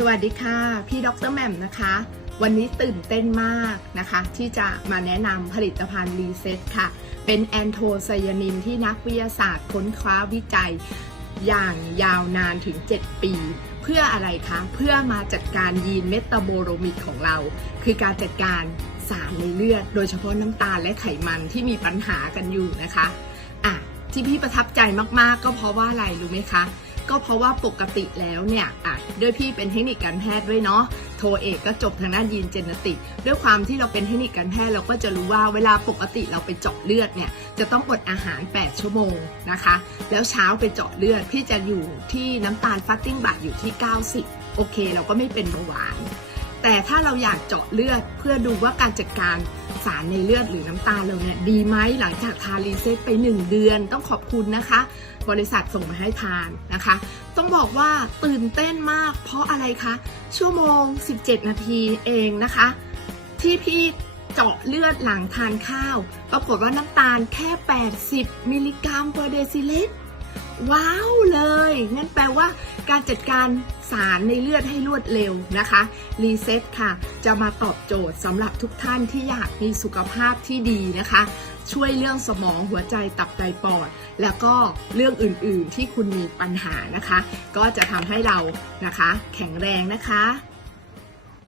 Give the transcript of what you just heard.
สวัสดีค่ะ พี่ดรแหม่มนะคะ วันนี้ตื่นเต้นมากนะคะ ที่จะมาแนะนำผลิตภัณฑ์รีเซ็ตค่ะ เป็นแอนโทไซยานินที่นักวิทยาศาสตร์ค้นคว้าวิจัยอย่างยาวนานถึง 7 ปี เพื่ออะไรคะ เพื่อมาจัดการยีนเมตาโบโลมิกของเรา คือการจัดการสารในเลือด โดยเฉพาะน้ำตาลและไขมันที่มีปัญหากันอยู่นะคะอะที่พี่ประทับใจมากๆ ก็เพราะว่าอะไรรู้ไหมคะ ก็เพราะว่าปกติแล้วเนี่ยอะด้วยพี่เป็นเทคนิคการแพทย์ด้วยเนาะโทเอกก็จบทางด้านยีนเจเนติกด้วยความที่เราเป็นเทคนิคการแพทย์เราก็จะรู้ว่าเวลาปกติเราไปเจาะเลือดเนี่ยจะต้องอดอาหาร 8 ชั่วโมงนะคะ แล้วเช้าไปเจาะเลือดพี่จะอยู่ที่น้ำตาลฟัตติ้งบัตอยู่ที่ 90 โอเค เราก็ไม่เป็นเบาหวาน แต่ถ้าเราอยากเจาะเลือดเพื่อดูว่าการจัดการสารในเลือดหรือน้ำตาลเราเนี่ยดีไหมหลังจากทานรีเซ็ตไป 1 เดือนต้องขอบคุณนะคะ บริษัทส่งมาให้ทานนะคะ ต้องบอกว่าตื่นเต้นมาก เพราะอะไรคะชั่วโมง 17 นาทีเองนะคะ ที่พี่เจาะเลือดหลังทานข้าว ปรากฏว่าน้ำตาลแค่ 80 มิลลิกรัมเปอร์เดซิลิตร ว้าวเลยงั้นแปลว่าการจัดการสารในเลือดให้รวดเร็วนะคะรีเซ็ตค่ะ จะมาตอบโจทย์สำหรับทุกท่านที่อยากมีสุขภาพที่ดีนะคะ ช่วยเรื่องสมองหัวใจตับไตปอด แล้วก็เรื่องอื่นๆที่คุณมีปัญหานะคะ ก็จะทำให้เรานะคะ แข็งแรงนะคะ